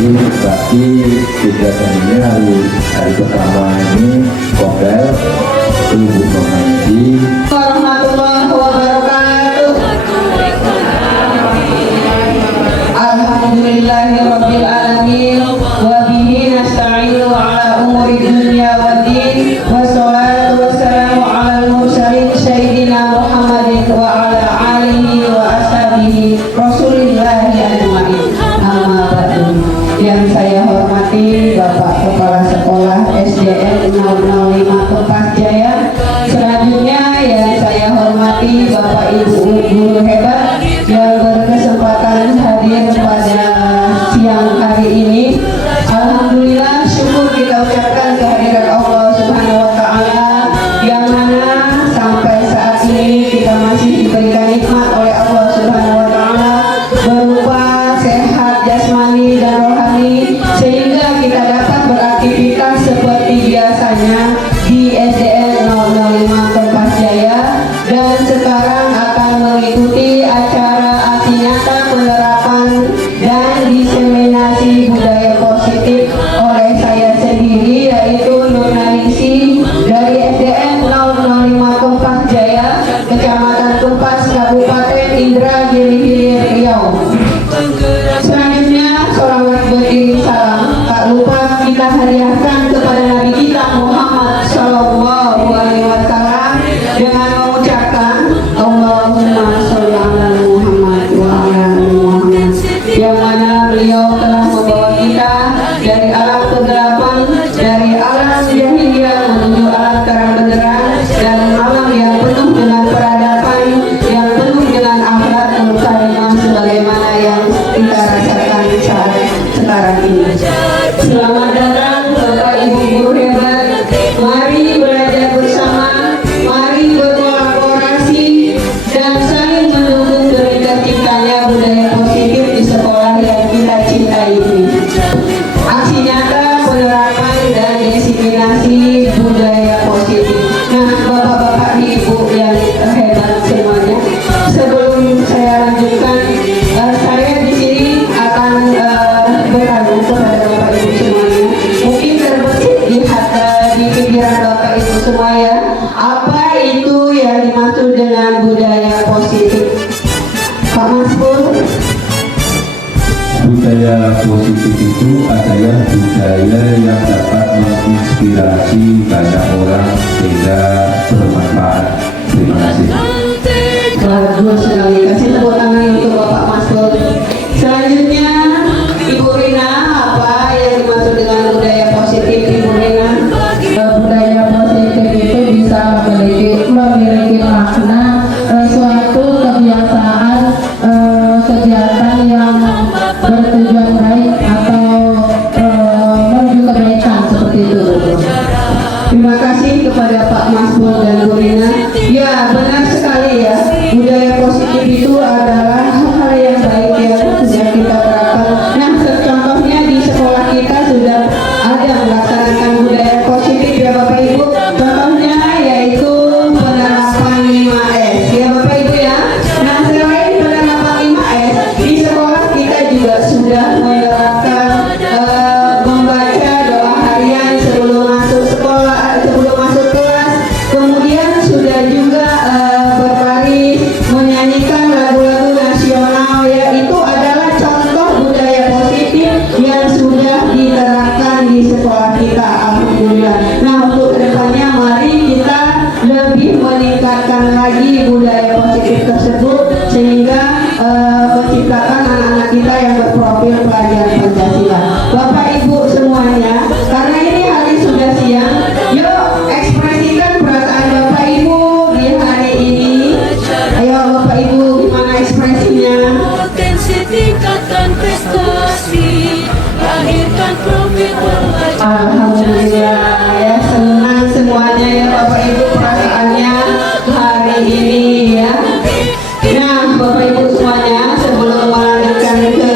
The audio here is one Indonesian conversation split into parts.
Berarti kegiatan ini hari pertama ini Kongres Ibu Mengaji warahmatullahi wabarakatuh. Alhamdulillahirabbil alamin wa bihi nasta'inu ala umuri dunya waddin wassalatu wassalamu ala al-mursalin sayyidina Muhammadin wa ala alihi wa ashabihi rasulillahi ajmain. Amma ba'du. Yang saya hormati Bapak Kepala Sekolah SDN 005 Kompas Jaya. Selanjutnya yang saya hormati Bapak Ibu guru hebat yang berkesempatan hadir pada siang hari ini. Alhamdulillah, syukur kita ucapkan kehadirat Allah Subhanahu wa taala yang mana sampai saat ini kita masih diberikan nikmat oleh Allah Subhanahu wa taala berupa sehat jasmani dan rohani sehingga kita dapat beraktivitas seperti biasanya di SDN 005 Kompas Jaya, dan sekarang akan mengikuti acara aksi nyata penerapan dan diseminasi budaya positif oleh saya sendiri, yaitu Nurnaningsi dari SDN 005 Kompas Jaya, Kecamatan Kompas, Kabupaten Indragiri Hilir, Riau. Selanjutnya sholawat beriring salam tak lupa kita hadiahkan kepada Nabi kita Muhammad Sallallahu Alaihi Wasallam dengan mengucapkan Allahumma sholli ala Muhammad wa ala ali Muhammad, yang mana beliau telah membawa kita dari alam kegelapan, dari alam jahiliyah menuju alam terang benderang, dan alam yang penuh dengan peradaban, yang penuh dengan akhlak karimah sebagaimana yang kita rasakan saat sekarang ini. Selamat datang Bapak Ibu guru hebat. Mari belajar bersama, mari berkolaborasi dan saling mendukung demi terciptanya budaya positif di sekolah yang kita cintai ini. Aksi nyata penerapan dan diseminasi budaya positif. Nah, bapak-bapak ibu yang hebat semuanya, sebelum saya lanjutkan, saya di sini akan bertanya kepada bapak ibu semuanya. Mungkin terbesit di pikiran bapak ibu semua ya, apa itu yang dimaksud dengan budaya positif? Pak Mas-Pur. budaya positif itu adalah budaya yang dapat menginspirasi banyak orang sehingga bermanfaat. Terima kasih. Bagus sekali, kasih tepuk tangan untuk Bapak Mas-Pur. Selanjutnya Ibu Rina, apa yang dimaksud dengan budaya positif, Ibu Rina? Budaya positif itu bisa memiliki makna suatu kebiasaan, kegiatan yang bertujuan baik atau menuju kebaikan, seperti itu. Terima kasih kepada Pak Mas-Pur dan Bu Rina. Ya, benar sekali ya. Budaya positif itu adalah hal-hal yang baik yang sudah kita terapkan. Nah, contohnya di sekolah kita sudah ada melaksanakan budaya positif ya Bapak Ibu. Contohnya yaitu penerapan 5S ya Bapak Ibu ya. Nah, selain penerapan 5S, di sekolah kita juga sudah menerapkan membaca doa harian sebelum masuk sekolah, sebelum masuk kelas. Kemudian sudah juga berbaris menyanyikan lagu-lagu nasional ya. Itu adalah contoh budaya positif yang sudah diterapkan di sekolah kita. Alhamdulillah. Nah, untuk kedepannya mari kita lebih meningkatkan lagi budaya positif tersebut sehingga menciptakan anak-anak kita yang berprofil pelajar Pancasila. Bapak Ibu semuanya, karena ini hari sudah siang, yuk ekspresikan perasaan Bapak Ibu di hari ini. Ayo Bapak Ibu, gimana ekspresinya? Potensi tingkatkan prestasi, lahirkan profil pelajar. Alhamdulillah ya, senang semuanya ya Bapak Ibu perasaannya hari ini ya. Nah Bapak Ibu semuanya, sebelum melanjutkan ke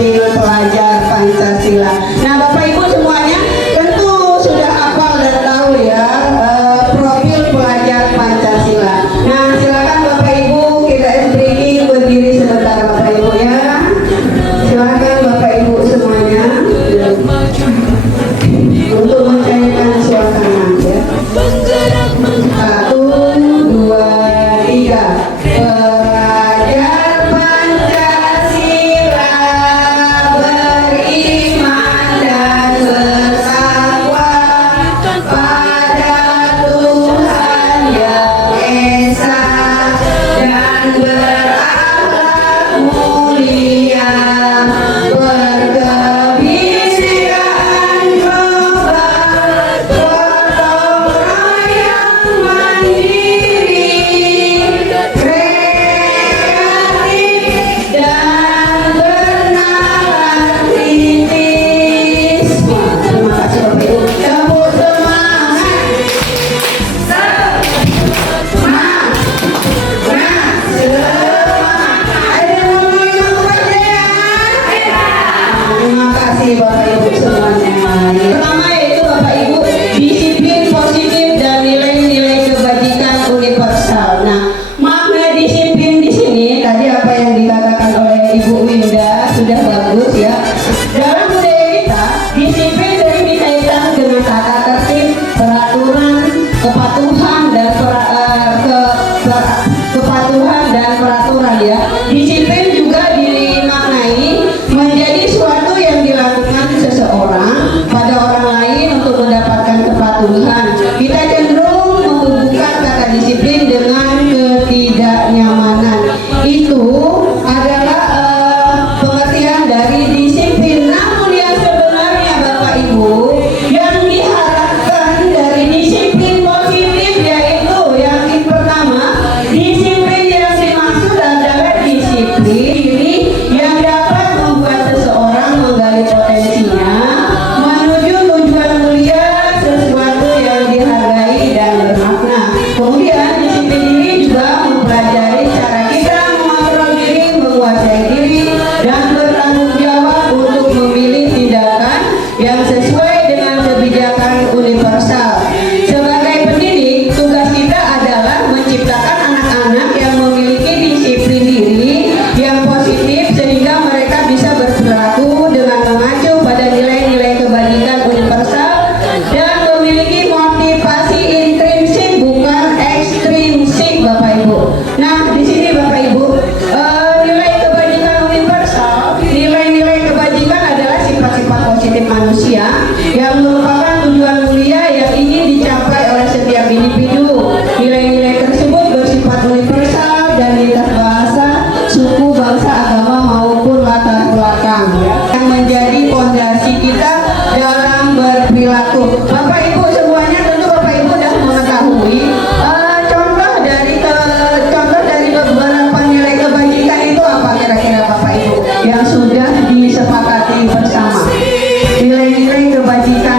profil pelajar Pancasila. Nah, Bapak Ibu semuanya tentu sudah hafal dan tahu ya profil pelajar Pancasila. Nah, silakan Bapak Ibu kita beri berdiri sebentar Bapak Ibu ya. Silakan Bapak Ibu semuanya untuk mencairkan suasana ya. Bergerak Satu, dua, tiga. Pelajar Pancasila beriman dan bertakwa pada Tuhan Yang Esa dan berakhlak mulia, berkebinekaan global, gotong royong mandiri, kreatif dan bernalar kritis. Terima kasih Bapak Ibu. Tepuk semangat. Terima kasih Bapak Ibu semuanya. Pertama yaitu Bapak Ibu disiplin positif dan nilai-nilai kebajikan universal. Nah, makna disiplin di sini tadi apa yang dikatakan oleh Ibu Winda sudah bagus ya. Dalam budaya kita, disiplin sering dikaitkan dengan tata tertib, peraturan, kepatuhan dan kepatuhan dan peraturan ya. Disiplin juga dimaknai menjadi suatu yang dilakukan seseorang pada orang lain untuk mendapatkan kepatuhan. Kita cenderung menghubungkan kata disiplin dengan ketidaknyamanan. Itu adalah pengertian dari disiplin. Namun yang sebenarnya Bapak Ibu, yang diharapkan dari disiplin positif yaitu yang pertama, disiplin yang dimaksud adalah disiplin diri yang dapat membuat seseorang menggali potensinya menuju tujuan mulia, sesuatu yang dihargai dan bermakna. Kemudian disiplin diri juga mempelajari cara kita mengontrol diri, menguasai diri, dan bertanggung jawab untuk memilih tindakan yang sesuai dengan kebijakan universal. Sebagai pendidik, tugas kita adalah menciptakan anak-anak yang memiliki disiplin diri yang positif sehingga mereka bisa berperilaku dengan mengacu pada nilai-nilai kebajikan universal dan memiliki motivasi intrinsik bukan ekstrinsik Bapak Ibu. Nah, di sini Bapak Ibu, nilai kebajikan universal, nilai-nilai kebajikan adalah sifat-sifat positif manusia yang merupakan tujuan mulia yang ingin dicapai oleh setiap individu. Nilai-nilai tersebut bersifat universal dan lintas bahasa, suku, bangsa, agama maupun latar belakang yang menjadi fondasi kita dalam berperilaku. Bapak Ibu semuanya tentu Bapak Ibu sudah mengetahui contoh dari beberapa nilai kebajikan itu apa kira-kira Bapak Ibu yang sudah disepakati bersama. Nilai-nilai kebajikan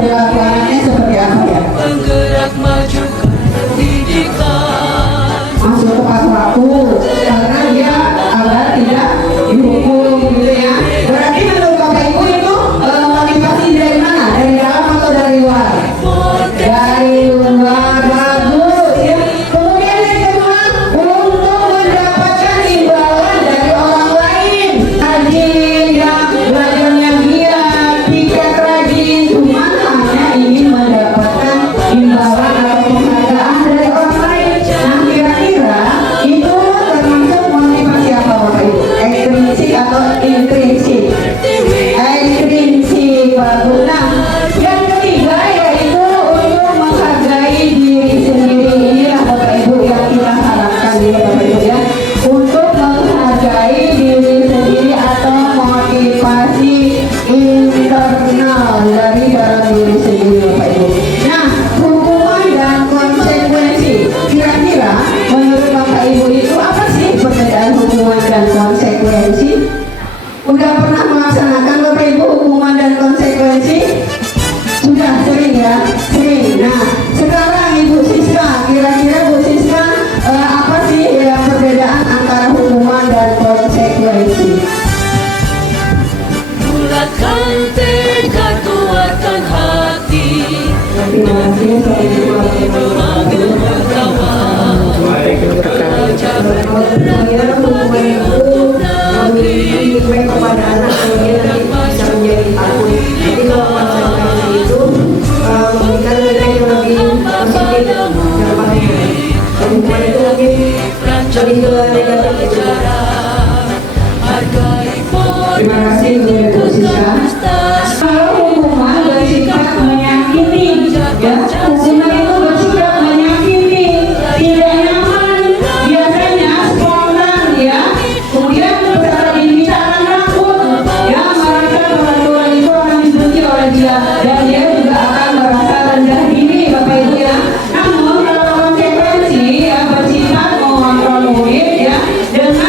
perilaku anaknya seperti apa ya? penggerak majukan pendidikan. Masuk tepat waktu karena dia agar tidak dihukum gitu ya. Berarti menurut Bapak Ibu itu motivasi dari mana? Dari dalam atau dari luar? Dari luar, bagus ya. Kemudian yang kedua, untuk mendapatkan imbauan dari orang lain. Rajin ya, belajarnya giat, pikat rajin, cuma hanya ingin mendapatkan imbauan atau penghargaan dari orang lain. Nah, kira-kira itu termasuk motivasi apa Bapak Ibu? Ekstrinsik atau intrinsik? Ekstrinsik, bagus. Nah, yang ketiga yaitu untuk menghargai diri sendiri. Inilah Bapak Ibu yang kita harapkan ya Bapak Ibu ya, untuk menghargai diri sendiri atau motivasi internal dari dalam diri sendiri Bapak Ibu. Nah, hukuman dan konsekuensi, kira-kira menurut Bapak Ibu itu apa sih perbedaan hukuman dan konsekuensi? Udah pernah melaksanakan Bapak Ibu hukuman dan konsekuensi? Sudah sering ya? Sering. Nah, sekarang Ibu Siska, kira-kira Bu Siska apa sih perbedaan antara hukuman dan konsekuensi? Bulatkan tekad, kuatkan hati, Terima kasih. memanggil berkawan. Belajar bergerak bagi untuk negeri, kepada anak penggerak majukan pendidikan. itu memberikan nilai yang lebih positif dampaknya. Hukuman itu mungkin lebih ke negatif itu. Terima kasih Bu Siska. Kalau hukuman bersifat menyakiti, ya hukuman itu bersifat menyakiti, tidak nyaman, biasanya spontan ya. Kemudian peserta didik akan takut, ya merasa bahwa Tuhan itu akan dibenci oleh dia dan dia juga akan merasa rendah diri Bapak Ibu ya. Namun kalau konsekuensi ya bersifat mengontrol murid ya dengan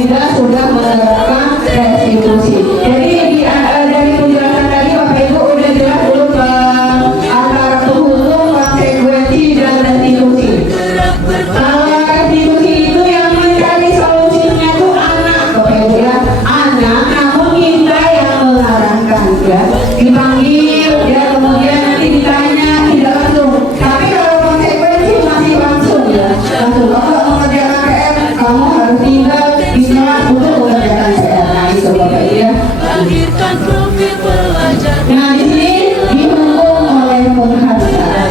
tidak sudah menerapkan restitusi. Jadi dari penjelasan tadi Bapak Ibu udah jelas belum antara penghulu, konsekuensi dan restitusi. Kalau restitusi itu yang mencari solusinya itu anak, Bapak Ibu ya, anak, namun kita yang mengarahkan ya, dipanggil ya, kemudian nanti ditanya tidak langsung. Tapi kalau konsekuensi masih langsung ya, langsung. Kalau mengerjakan PR, kamu harus tinggal di kelas untuk mengerjakan PR. Nah itu Bapak Ibu ya. Nah di sini dihukum oleh penghargaan.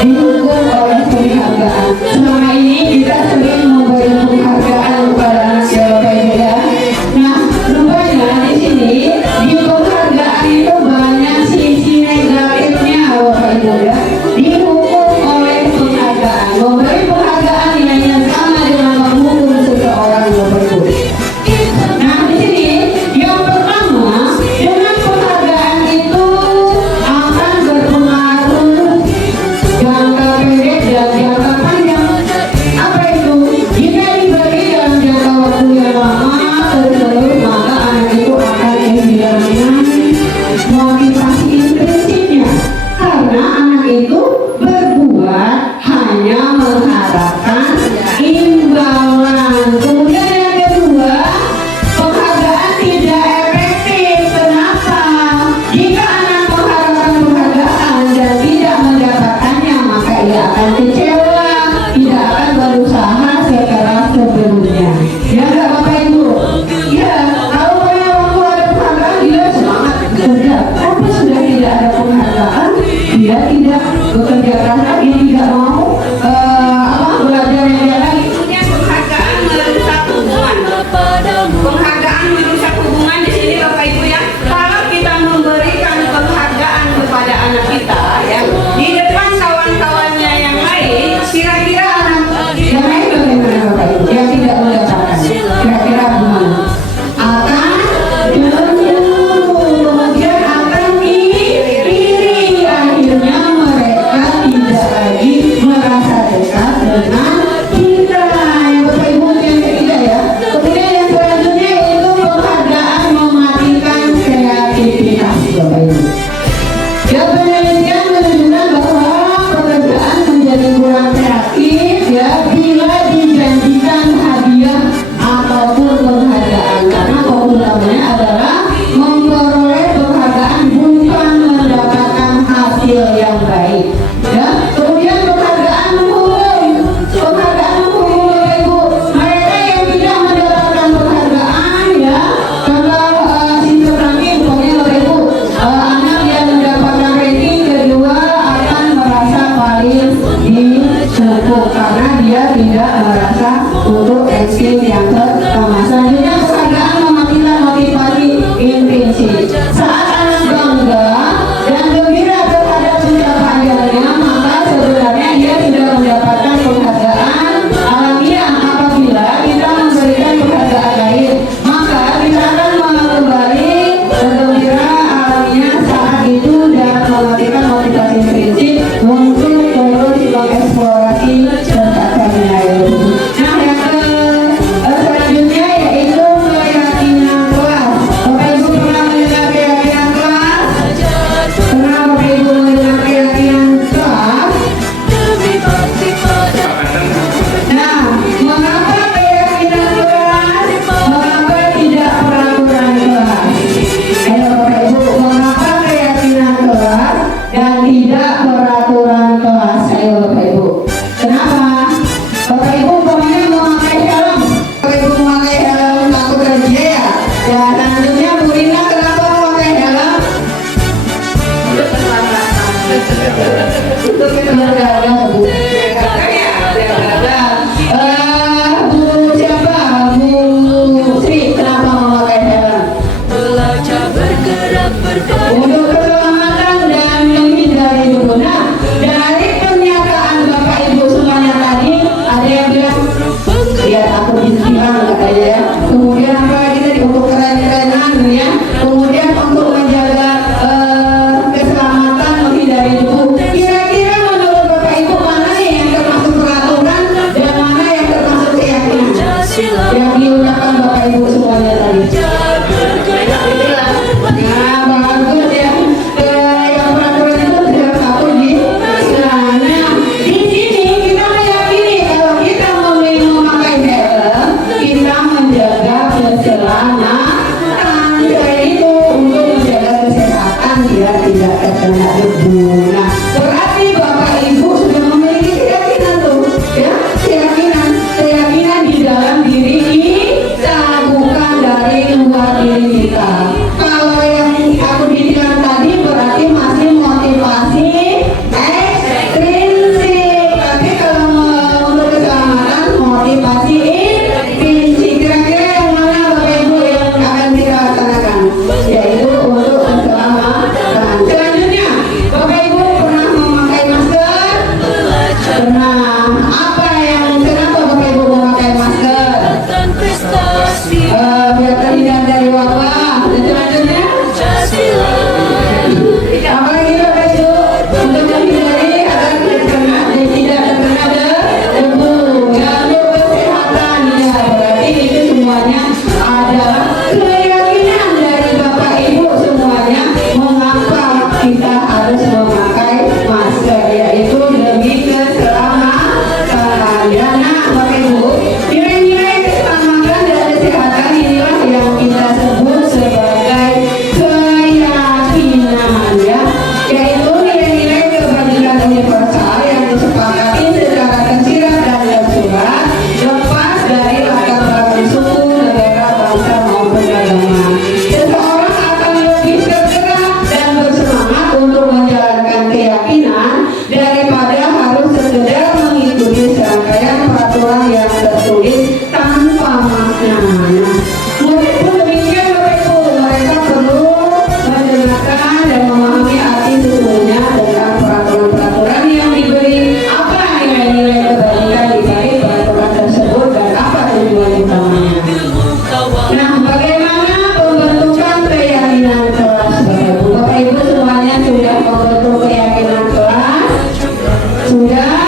Dihukum oleh penghargaan. Selama ini kita sering memberi penghargaan kepada anak ya Bapak Ibu ya. Nah rupanya di sini di penghargaan itu banyak sisi negatifnya Bapak Ibu ya. Dihukum oleh penghargaan. Memberi penghargaan hanya sama dengan menghukum seseorang Bapak Ibu. Nah di sini yang pertama, dengan penghargaan itu akan berpengaruh jangka pendek dan jangka panjang. Apa itu? Jika diberi dalam jangka waktu yang lama terus maka anak itu akan kehilangan motivasi intrinsipnya, karena anak itu berbuat hanya mengharapkan imbalan. Kemudian yang kedua, penghargaan tidak efektif. Kenapa? Jika anak mengharapkan penghargaan dan tidak mendapatkannya, maka ia akan kecewa, tidak akan berusaha sekeras sebelumnya. Ya enggak Bapak Ibu? Ya, kalau pada waktu ada penghargaan dia semangat bekerja, tapi sudah tidak ada penghargaan, dia tidak bekerja keras lagi, tidak mau belajar yang lain. Punya penghargaan merusak hubungan. Penghargaan merusak hubungan di sini Bapak Ibu ya. Kalau kita memberikan penghargaan kepada anak kita ya, di depan kawan-kawannya yang lain, kira-kira anak Yang lain bagaimana Bapak Ibu? Yang tidak mendapatkan, kira-kira gimana? Akan cemburu, kemudian akan iri, akhirnya mereka tidak lagi merasa dekat dengan kita. Yang Bapak Ibu yang ketiga ya. Kemudian yang selanjutnya itu penghargaan mematikan kreativitas Bapak Ibu. Ya, penelitian menunjukkan bahwa pekerjaan menjadi kurang kreatif ya bila dijanjikan hadiah ataupun penghargaan, karena keutamannya adalah memperoleh penghargaan bukan mendapatkan hasil yang baik ya. Kemudian penghargaan menghukum Bapak Ibu, mereka yang tidak mendapatkan penghargaan ya, kalau sistem ranking pokoknya Bapak Ibu, anak yang mendapatkan ranking kedua akan merasa paling dicukup karena dia tidak merasa untuk ranking yang pertama. Selanjutnya penghargaan mematikan motivasi intrinsik. Saat anak bangga dan gembira terhadap pencapaiannya, maka sebenarnya dia sudah mendapatkan penghargaan alamiah. Apabila kita memberikan penghargaan lain, maka kita akan kembali bergembira alamiah saat itu dan mematikan motivasi intrinsik untuk terus mengeksplorasi berkatnya. Nah yang selanjutnya yaitu keyakinan kelas. Bapak Ibu pernah mendengar keyakinan kelas? Pernah Bapak Ibu mendengar keyakinan kelas? Nah, mengapa keyakinan kelas? Mengapa tidak peraturan kelas? Ayo Bapak Ibu, mengapa keyakinan kelas dan tidak peraturan kelas? Ayo Bapak Ibu. Kenapa? Bapak Ibu pokoknya memakai helm. Bapak Ibu memakai helm takut kerja ya? Ya, selanjutnya Bu Rina kenapa memakai helm? Untuk menjaga Bu. Bu siapa? Bu Sri kenapa memakai helm? Untuk keselamatan dan menghindari berguna. Dari pernyataan Bapak Ibu semuanya tadi, ada yang bilang biar aku disilang katanya ya. Kemudian apa lagi tadi untuk keren-kerenan ya. Kemudian untuk menjaga keselamatan, menghindari debu. Kira-kira menurut Bapak Ibu mana nih mengucapkan Bapak Ibu semuanya tadi. Nah, bagus ya. Yang peraturan itu tidak satu di sana. Di sini kita meyakini kalau kita memakai helm, kita menjaga keselamatan, yaitu untuk menjaga kesehatan biar tidak terkena debu. Nah, berarti Bapak Ibu sudah memiliki keyakinan tuh, ya, keyakinan di dalam diri kita, bukan dari luar diri kita. Kalau yang aku bilang tadi berarti masih motivasi ekstrinsik, tapi kalau untuk keselamatan motivasi intrinsik. Kira-kira yang mana Bapak Ibu yang akan kita laksanakan? Yaitu untuk keselamatan. Selanjutnya, Bapak Ibu pernah memakai masker? Pernah. Apa yang kenapa Bapak Ibu memakai masker? Biar terhindar dari wabah. Dan selanjutnya, apa lagi Bapak Ibu? Untuk menghindari agar tidak terkena debu. Jalur kesehatan, ya berarti itu semuanya adalah keyakinan dari Bapak Ibu semuanya. Mengapa kita harus memakai masker? Yaitu demi keselamatan. Ya, nah Bapak Ibu, nilai-nilai keselamatan dan kesehatan inilah yang kita sebut sebagai keyakinan, ya, yaitu nilai-nilai kebajikan universal yang disepakati secara tersirat dan tersurat, lepas dari latar belakang suku, negara, bangsa maupun agama. Seseorang akan lebih tergerak dan bersemangat untuk menjalankan keyakinan daripada harus sekedar mengikuti serangkaian peraturan yang tertulis tanpa makna. Nah, murid pun demikian Bapak Ibu, mereka perlu mendengarkan dan memahami arti sesungguhnya tentang peraturan-peraturan yang diberi, apa nilai-nilai kebajikan di balik peraturan tersebut dan apa tujuan utamanya. Nah, bagaimana pembentukan keyakinan kelas Bapak Ibu? Bapak Ibu semuanya sudah membentuk keyakinan kelas? Sudah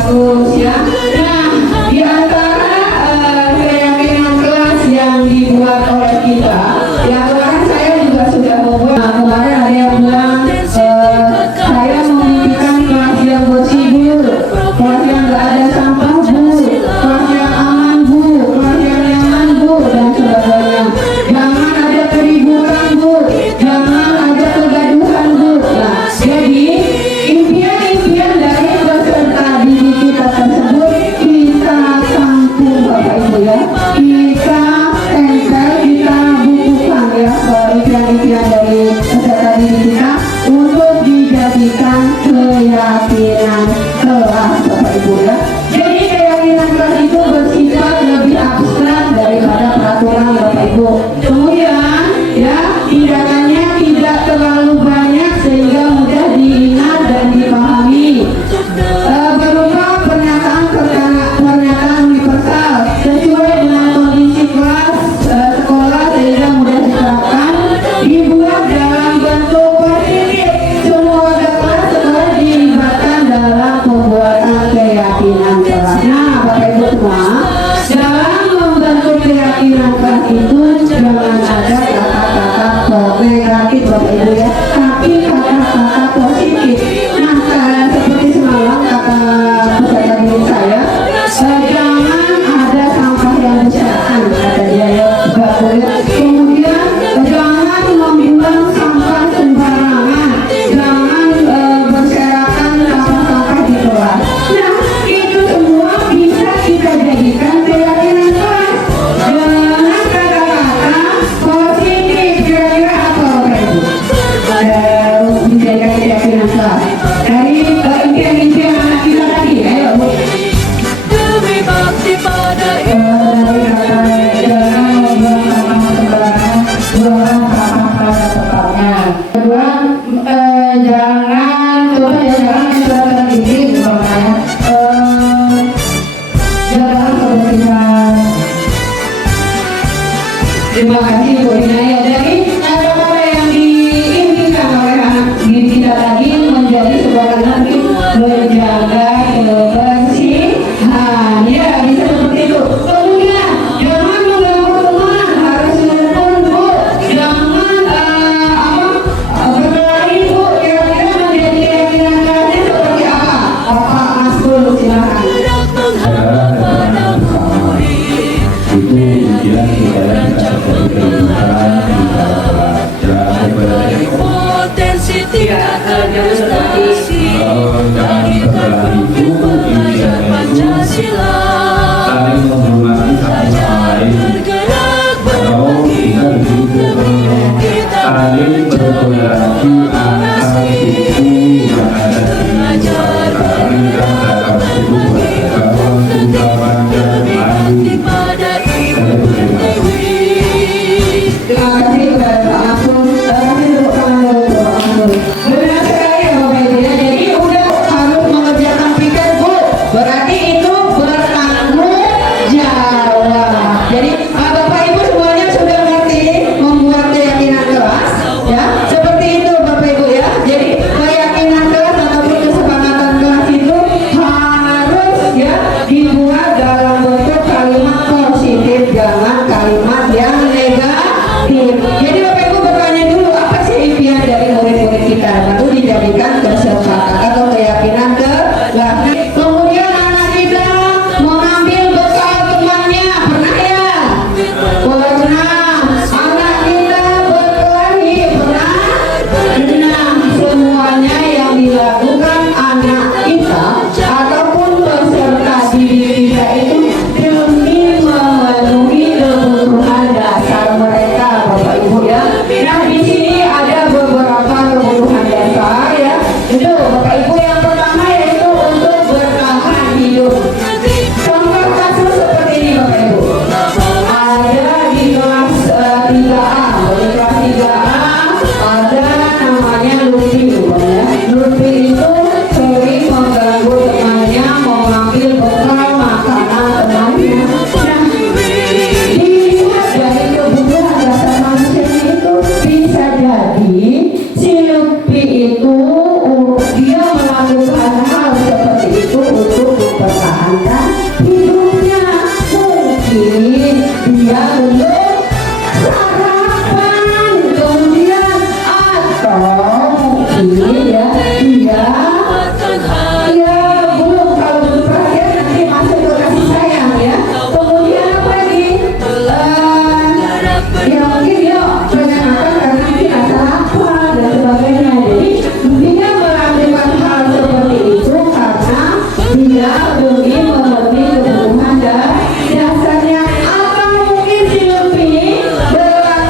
bagus ya. Nah, di antara keyakinan kelas yang dibuat oleh kita, yang kemarin saya juga sudah membuat. Nah, kemarin ada yang bilang saya memimpikan kelas yang bersih Bu, kelas yang gak ada sampah Bu, kelas yang aman Bu, kelas yang nyaman Bu, dan sebagainya. Jangan ada keributan Bu, jangan ada kegaduhan Bu. Nah, jadi impian-impian dari peserta didik kita tersebut kita tampung Bapak Ibu ya, kita tempel, kita bukukan ya impian-impian dari peserta didik kita untuk dijadikan keyakinan kelas Bapak Ibu ya. Jadi keyakinan kelas itu bersifat lebih abstrak daripada peraturan Bapak Ibu. Kemudian ya, tindakannya tidak terlalu banyak sehingga mudah diingat dan dipahami. Berupa pernyataan universal sesuai dengan kondisi kelas sekolah sehingga mudah diterapkan, dibuat dalam bentuk positif. Semua kelas sekolah dilibatkan dalam pembuatan keyakinan kelas. Nah, Bapak Ibu semua, dalam membentuk keyakinan kelas itu jangan ada kata-kata negatif Bapak Ibu ya, tapi kata-kata positif. Nah, seperti semalam kata peserta didik saya, jangan ada sampah yang berserakan, kata dia ya, nggak boleh. Kemudian jangan membuang sampah sembarangan, jangan berserakan sampah-sampah di kelas. Nah, itu semua bisa kita jadikan keyakinan kelas dengan kata-kata positif. Kira-kira apa Bapak Ibu? Dijadikan keyakinan kelas dari impian-impian anak kita tadi. Ayo Bu. Dari kata jangan membuang sampah sembarangan, buang sampah pada tempatnya. Kedua, jangan contoh ya, jangan peserta didik misalnya jaga kebersihan. Terima kasih Bu Inaya. Jadi kata-kata yang diinginkan oleh anak didik kita tadi menjadi sebuah kata menjaga kebersihan. Ya, bisa seperti itu. Kemudian itu ujian supaya kita menjadi kehidupan di dalam belajar kepada Ya, jangan seperti dan setelah itu intinya itu saling menghormati satu sama lain atau kita disitu saling bertoleransi antar suku yang ada di dalam suku beragama utamanya Melayu. Terima kasih kepada Pak Ampun. Terima kasih tepuk tangan dulu untuk Pak Ampun. Benar sekali ya Bapak Ibu ya. Jadi udah harus mengerjakan piket Bu. Berarti itu bertanggung jawab. Jadi Bapak Ibu semuanya sudah ngerti membuat keyakinan kelas ya. Seperti itu Bapak Ibu ya. Jadi keyakinan kelas ataupun kesepakatan kelas itu harus ya dibuat dalam bentuk kalimat positif, jangan kalimat yang negatif. Jadi Bapak Ibu bertanya dulu apa sih impian dari murid-murid kita, lalu dijadikan kesepakatan atau keyakinan kelas. Kemudian anak kita mengambil bekal temannya, pernah ya? Pernah. Anak kita berkelahi, pernah? Nah, semuanya yang dilakukan anak kita ataupun peserta didik kita itu demi memenuhi kebutuhan dasar mereka, Bapak Ibu ya. Nah, di sini ada beberapa kebutuhan dasar ya. Itu Bapak Ibu yang pertama yaitu untuk bertahan hidup. Contoh kasus seperti ini Bapak Ibu. Ada di kelas 3A, di kelas 3A ada namanya Lutfi ya. Lutfi itu sering mengganggu temannya mengambil bekal makanan temannya. Nah, dilihat dari kebutuhan dasar manusia itu bisa jadi si Lutfi itu dia melakukan hal seperti itu untuk mempertahankan hidupnya. Mungkin dia belum sarapan, kemudian atau mungkin ya dia belum, kalau belum perhatian nanti masuk ke kasih sayang ya. Kemudian apa lagi? Ya mungkin dia pengen makan karena dia lapar dan sebagainya. Jadi dia melakukan hal seperti itu karena dia demi memenuhi kebutuhan dasarnya. Atau mungkin si Lutfi berlaku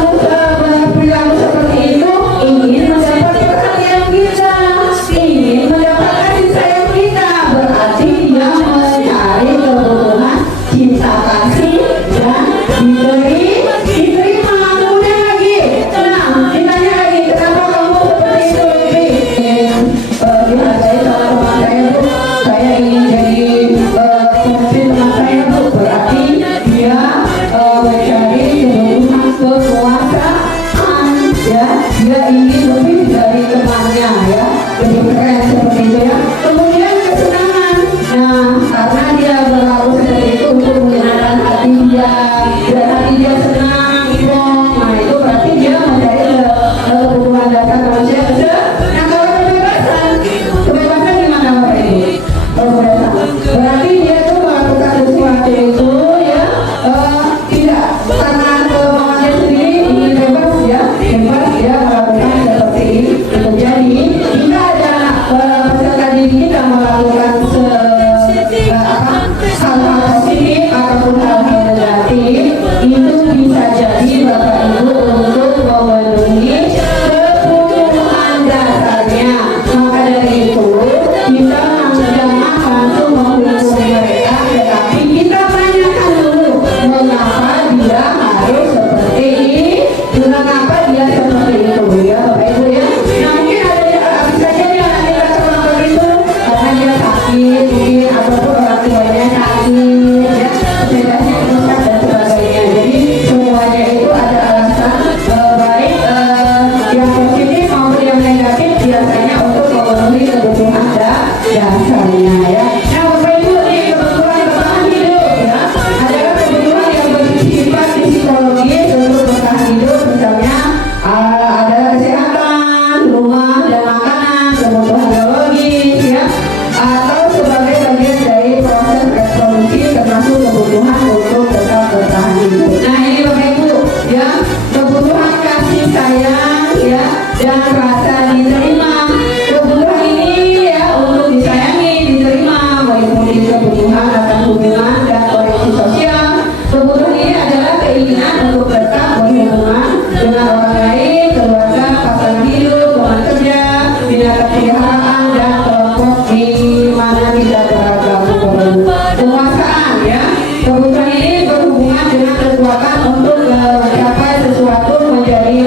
adalah keinginan untuk dekat berhubungan dengan orang lain, keluarga, pasangan hidup, teman kerja, binatang peliharaan, dan kelompok di mana kita beragam. Penguasaan ya, kebutuhan ini berhubungan dengan kekuatan untuk mencapai sesuatu, menjadi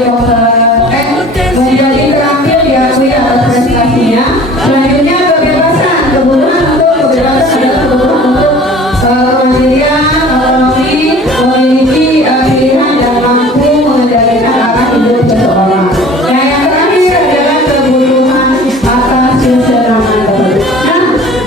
terampil diakui atas prestasinya. Selanjutnya kebebasan, kebutuhan untuk kebebasan adalah kebutuhan untuk kemandirian, otonomi, memiliki pilihan dan mampu mengendalikan arah hidup seseorang. Nah, yang terakhir adalah kebutuhan atas kesenangan.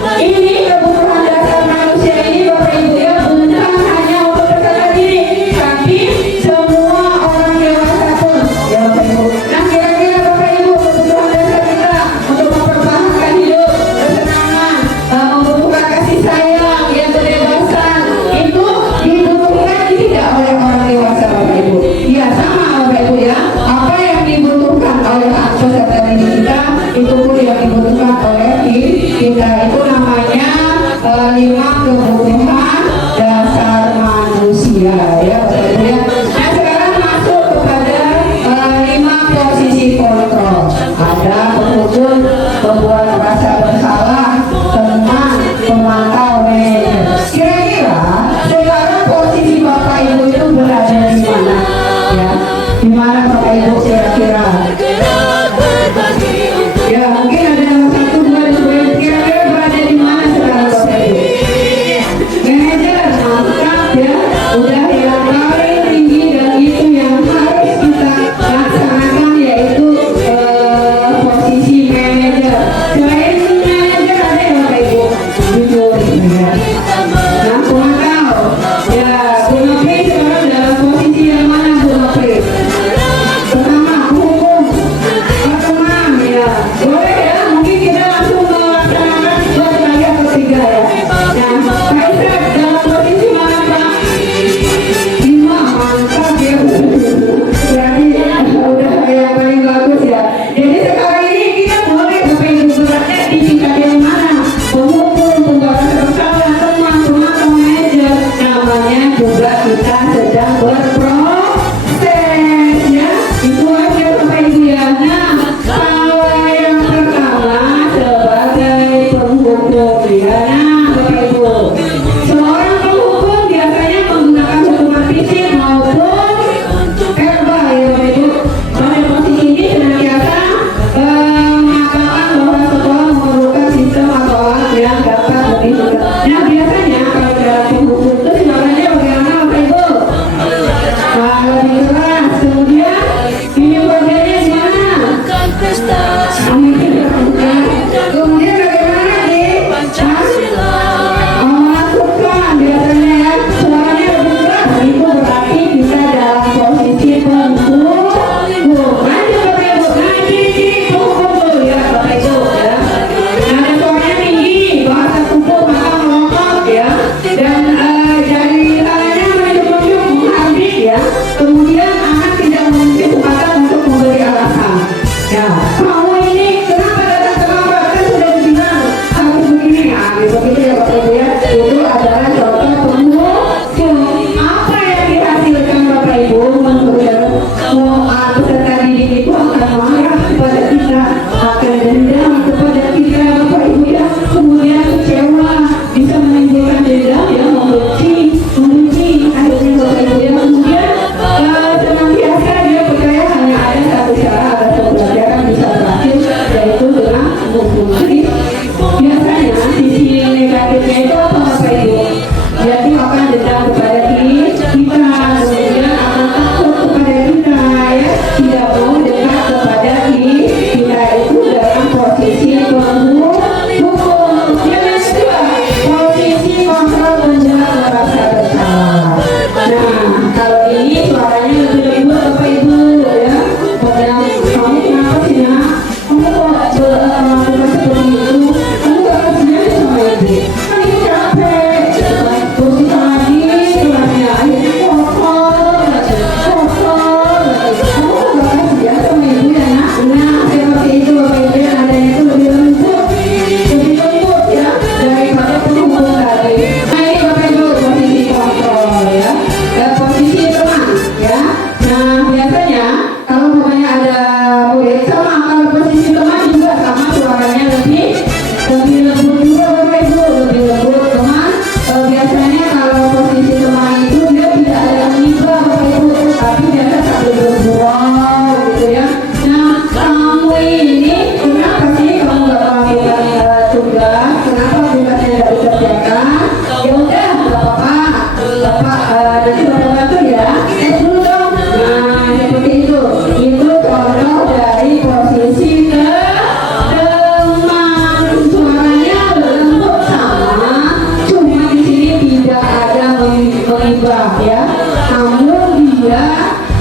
Nah, ini kebutuhan dasar manusia ini Bapak Ibu ya, bukan hanya untuk peserta didik, tapi semua orang dewasa pun ya Bapak Ibu. Nah, kira-kira Bapak Ibu kebutuhan dasar kita untuk mempertahankan hidup, kesenangan, membutuhkan kasih sayang, yang kebebasan itu dibutuhkan tidak oleh orang dewasa Bapak Ibu. Ya sama Bapak Ibu ya, apa yang dibutuhkan oleh peserta didik kita itu pun yang dibutuhkan oleh diri kita. Itu namanya 5 kebutuhan dasar manusia ya Bapak Ibu ya. Nah, sekarang masuk kepada 5 posisi kontrol. Ada penghubung, pembuat rasa bersalah, teman, pemantau, manajer. Kira-kira sekarang posisi Bapak Ibu itu berada di mana? Ya, di mana Bapak Ibu kira-kira? Ya, mungkin ada yang 1, 2, dan 3. Kira-kira berada di mana sekarang Bapak Ibu? Manajer, mantap ya. Udah yang paling tinggi dan itu yang harus kita laksanakan yaitu posisi manajer. Selain manajer ada yang Bapak Ibu? Jujur ya. Nah, pemantau. Ya, Bu Nopri sekarang dalam posisi yang mana Bu Nopri? Pertama, hukum. Teman ya. Boleh ya, mungkin kita langsung melaksanakan buat bagian ketiga ya. Nah, Pak Isra dalam posisi mana Pak? 5, mantap ya. Berarti udah yang paling bagus ya. Jadi sekarang ini kita boleh Bapak Ibu berada di tingkat yang mana? Pemukul, pembuat bersalah, teman, pemantau, manajer. Namanya juga kita sedang berproses ya. Itu aja Bapak Ibu ya. Nah, kalau yang pertama sebagai penghukum ya. Nah, Bapak Ibu, seorang penghukum biasanya menggunakan hukuman fisik maupun verbal ya Bapak Ibu. Pada posisi ini senantiasa mengatakan bahwa sekolah memerlukan sistem atau alat yang dapat lebih dekat. Nah, biasanya kalau dalam penghukum itu sebenarnya bagaimana Bapak Ibu?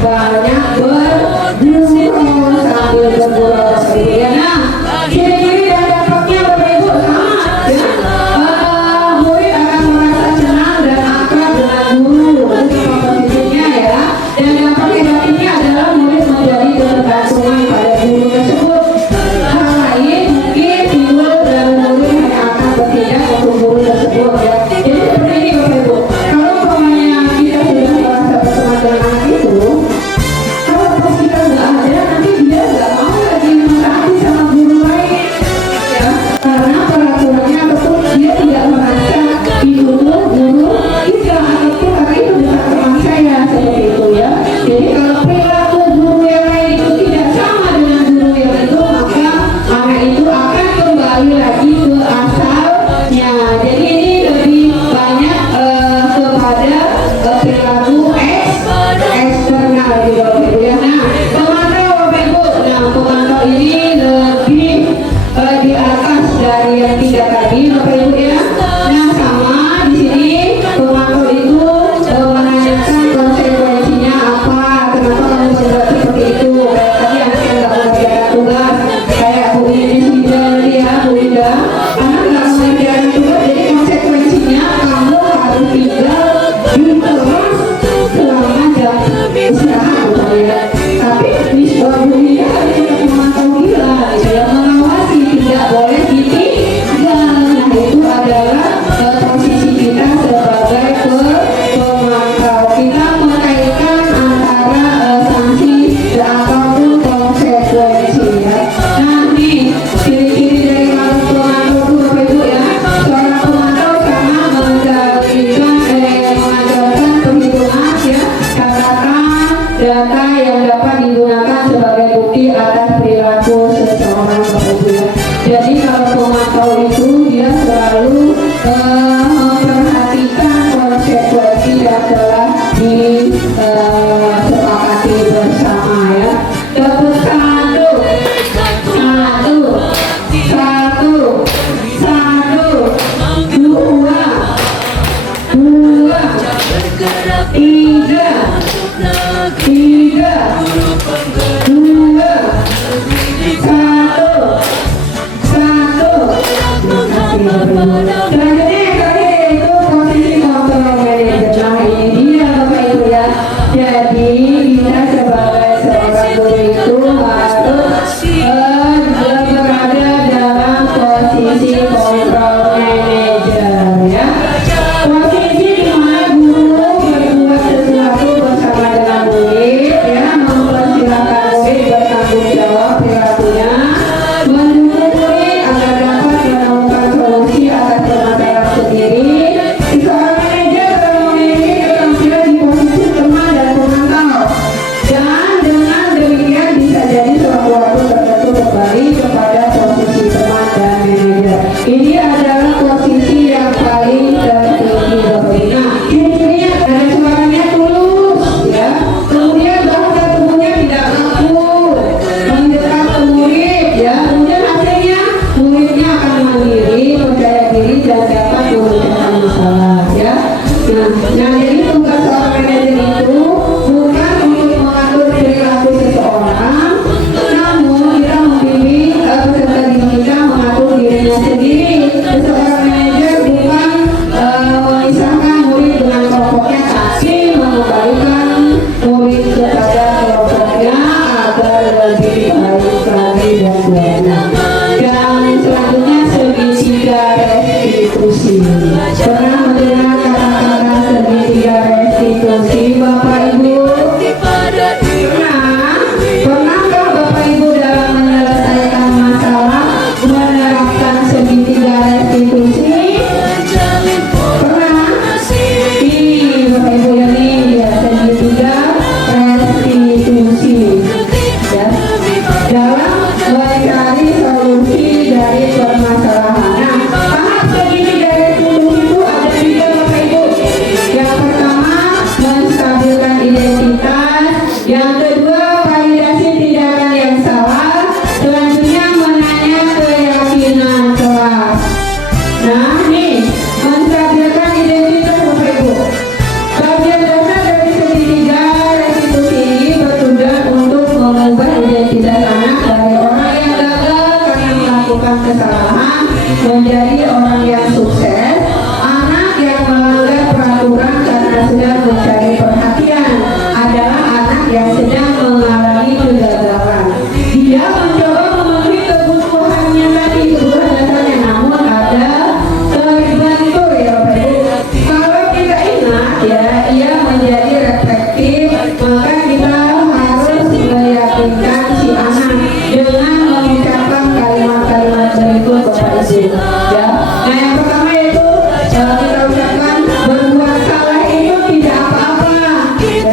banyak bergurau sambil bergurau ya. Nah, ciri-ciri dan dampaknya Bapak Ibu sama ya. Murid akan merasa senang dan akrab dengan guru, itu positifnya ya. Dan dampak negatifnya adalah murid menjadi ketergantungan pada guru tersebut. Hal lain mungkin timbul dan murid hanya akan bertindak untuk guru tersebut ya. Jadi seperti ini Bapak Ibu. Kalau umpamanya kita sudah merasa berteman dengan anak itu, kalau pas kita nggak ada, nanti dia nggak mau lagi mentaati sama guru lain ya. Karena peraturannya ataupun dia tidak merasa guru bisa ataupun karena itu bukan teman saya seperti itu ya. Jadi kalau perilaku guru yang lain itu tidak sama dengan guru yang itu, maka anak itu akan kembali lagi ke asalnya. Jadi ini lebih banyak kepada perilaku eksternal di Bapak Ibu ya. Nah, pemantau Bapak Ibu, nah pemantau ini lebih di atas dari yang tiga tadi Bapak Ibu ya. Nah sama di sini pemantau itu menanyakan konsekuensinya apa, kenapa kamu berbuat seperti itu. Kayak tadi anak yang nggak mengerjakan tugas, kayak Bu ini sudah ya Bu Ida, anak nggak mengerjakan tugas, jadi konsekuensinya kamu harus tinggal di kelas selama jam istirahat ya. Tapi Bu Ida harus tetap memantau dia gitu ya, mengawasi, tidak boleh ditinggal. Nah itu adalah posisi kita sebagai pemantau. Kita mengaitkan antara sanksi ataupun konsekuensi ya. Nah nih ciri-ciri dari pemantau itu Bapak Ibu ya. Seorang pemantau sama mengajarkan perhitungan ya, catatan data yang dapat digunakan sebagai bukti atas perilaku seseorang Bapak Ibu ya. Jadi kalau pemantau itu dia selalu memperhatikan konsekuensi yang telah disepakati bersama ya. Tepuk satu, dua, tiga, dua, satu. Selanjutnya yang terakhir yaitu posisi kontrol manajer. Nah ini dia Bapak Ibu ya. Jadi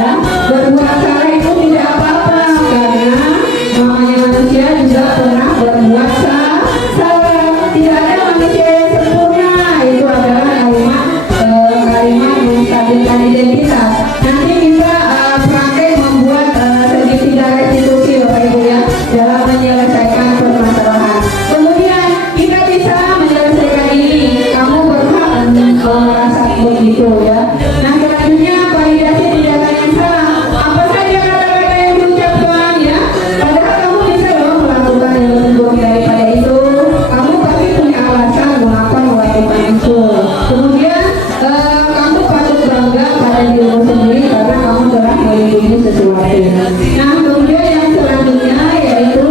ya. Berbuat salah itu tidak apa-apa karena namanya manusia juga pernah berbuat salah. Tidak ada manusia yang sempurna. Itu adalah kalimat menstabilkan identitas. Nanti kita praktek membuat segitiga restitusi Bapak Ibu ya dalam menyelesaikan permasalahan. Kemudian kita bisa menyelesaikan ini. Kamu berhak merasa begitu ya. Nah selanjutnya validasi tindakan yang salah. Apa saja kata-kata yang diucapkan ya? Padahal kamu bisa loh melakukan yang lebih buruk daripada itu. Kamu pasti punya alasan mengapa melakukan itu. Kemudian kamu patut bangga pada dirimu sendiri karena kamu telah melindungi sesuatu. Nah kemudian yang selanjutnya yaitu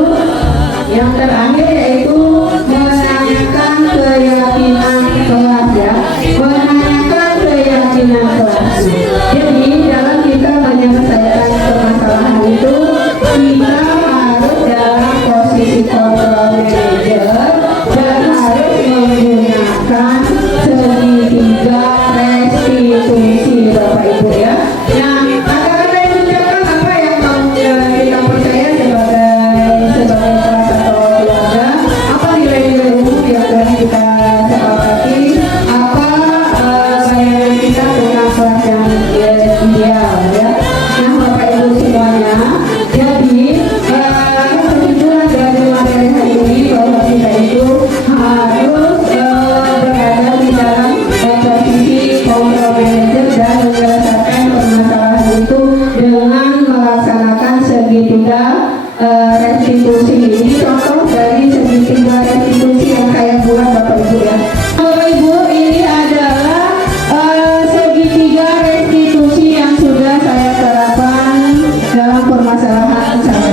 yang terakhir yaitu menanyakan keyakinan kelas ya. Menanyakan keyakinan kelas. Jadi dalam kita menyelesaikan permasalahan itu kita harus dalam posisi control manager dan harus menggunakan segitiga restitusi Bapak Ibu ya. Nah kata-kata yang diucapkan apa yang kita percaya sebagai kelas atau keluarga, apa nilai-nilai umum yang telah kita sepakati, apa bayangan kita tentang kelas yang ideal ya. Nah Bapak Ibu semuanya, jadi kesimpulan dari materi hari ini bahwa kita itu harus berada di dalam posisi control manager dan menyelesaikan permasalahan itu dengan melaksanakan segitiga restitusi. Ini contoh dari segitiga restitusi yang saya buat Bapak Ibu ya. Bapak Ibu, ini adalah segitiga restitusi yang sudah saya terapkan dalam permasalahan saya.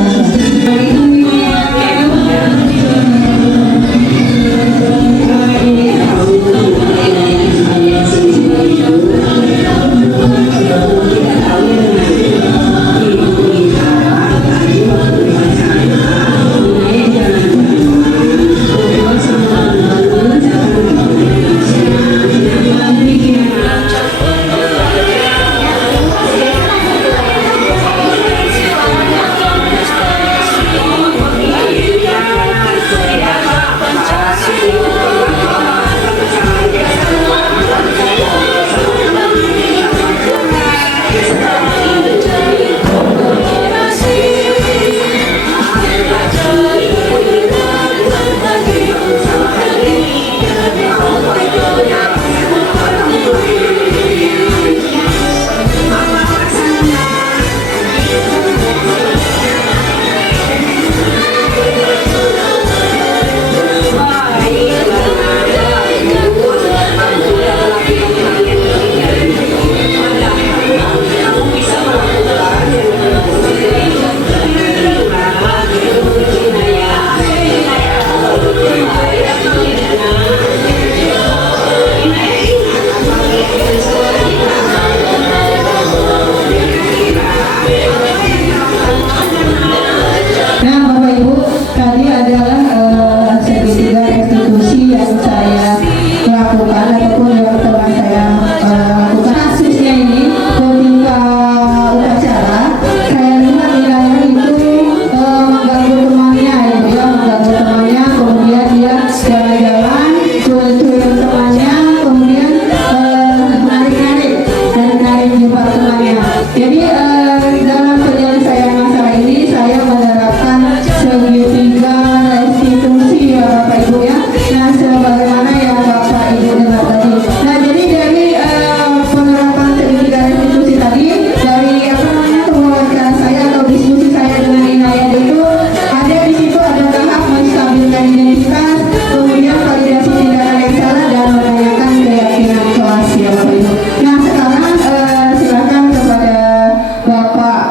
Bapak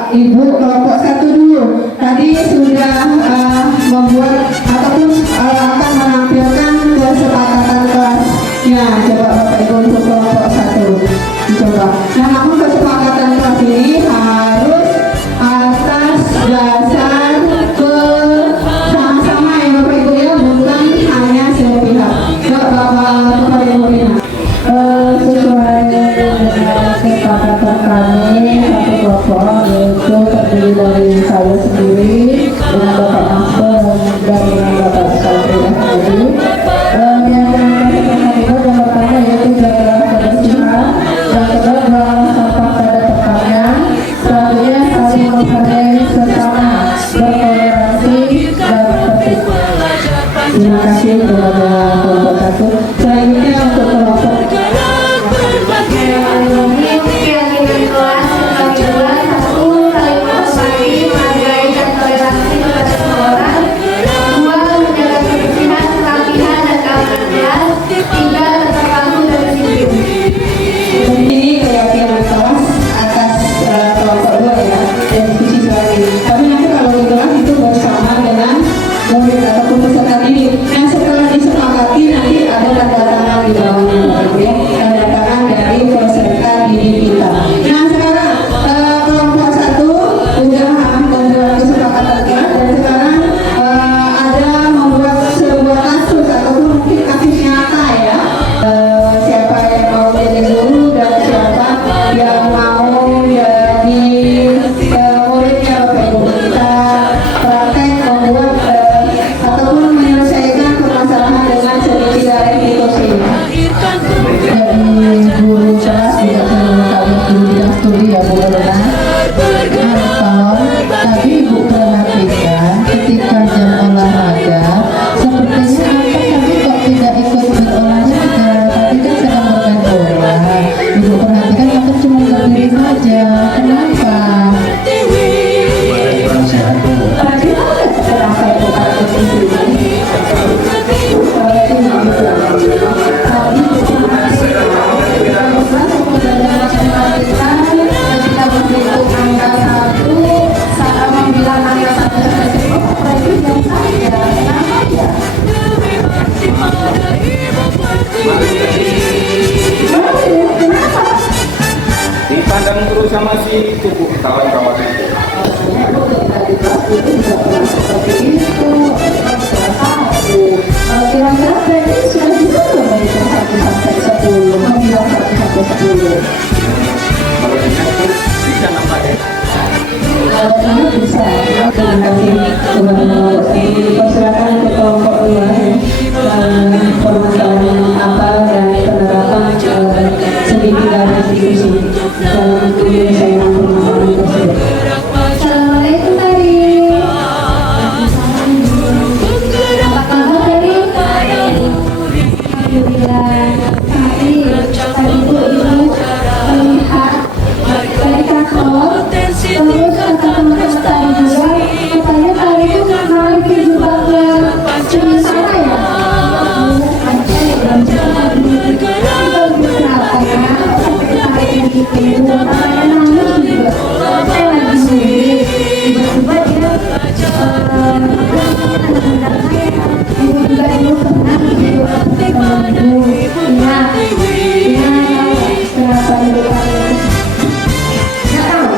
kepada kelompok 1. Selanjutnya untuk kelompok Ini keyakinan kelas kami dua, satu, saling menghormati, menghargai dan toleransi kepada semua orang. Dua, menjaga kebersihan, kerapihan dan keamanan kelas. Tiga, terpadu dan disiplin. Ini keyakinan kelas atas kelompok 2 ya, dan diskusi selanjutnya. Tapi nanti kalau di kelas itu bersama dengan murid ataupun peserta didik. Nah setelah disepakati nanti ada tanda tangan di bawahnya ya, tanda tangan dari peserta didik kita. Nah sekarang kelompok 1 sudah membuat kesepakatan kelas dan sekarang ada membuat sebuah kasus ataupun mungkin kasus nyata ya. Siapa yang mau jadi guru dan siapa yang mau jadi muridnya Bapak Ibu kita praktek membuat ataupun menyelesaikan permasalahan dengan solusi dari institusi. dari guru kelas juga kalian guru bidang studi ya Bu Lena. Atau tadi Ibu perhatikan ketika jam olahraga sepertinya apa tadi kok tidak ikut berolahraga, tadi kan sedang bermain bola. Ibu perhatikan aku cuma berdiri saja, kenapa? Tadi kenapa itu kasus ini? Dipandang terus sama si tubuh kawan-kawan itu. Kira-kira berarti sudah bisa belum menghitung 1 sampai 10, membilang 1 sampai 10. Kalau dengan terus bisa nambah ya. Kalau ini bisa, ya terima kasih dipersilakan untuk kelompok 2 permasalahan apa dan penerapan sedikit dari diskusi dalam penyelesaian permasalahan tersebut. Assalamualaikum Tari. Apa kabar Tari? Alhamdulillah. Tari, ibu melihat dari kantor, terus kata teman-teman Tari juga, katanya Tari itu menarik jilbabnya cuma sana ya. Kenapa ya? Tarik yang gitu, katanya nangis juga. Saya lagi sendiri, tiba-tiba dia menendang saya. Tiba-tiba ibu pernah gitu sama ibu. Iya, kenapa ibu kami? Nggak tahu.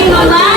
saling membantu.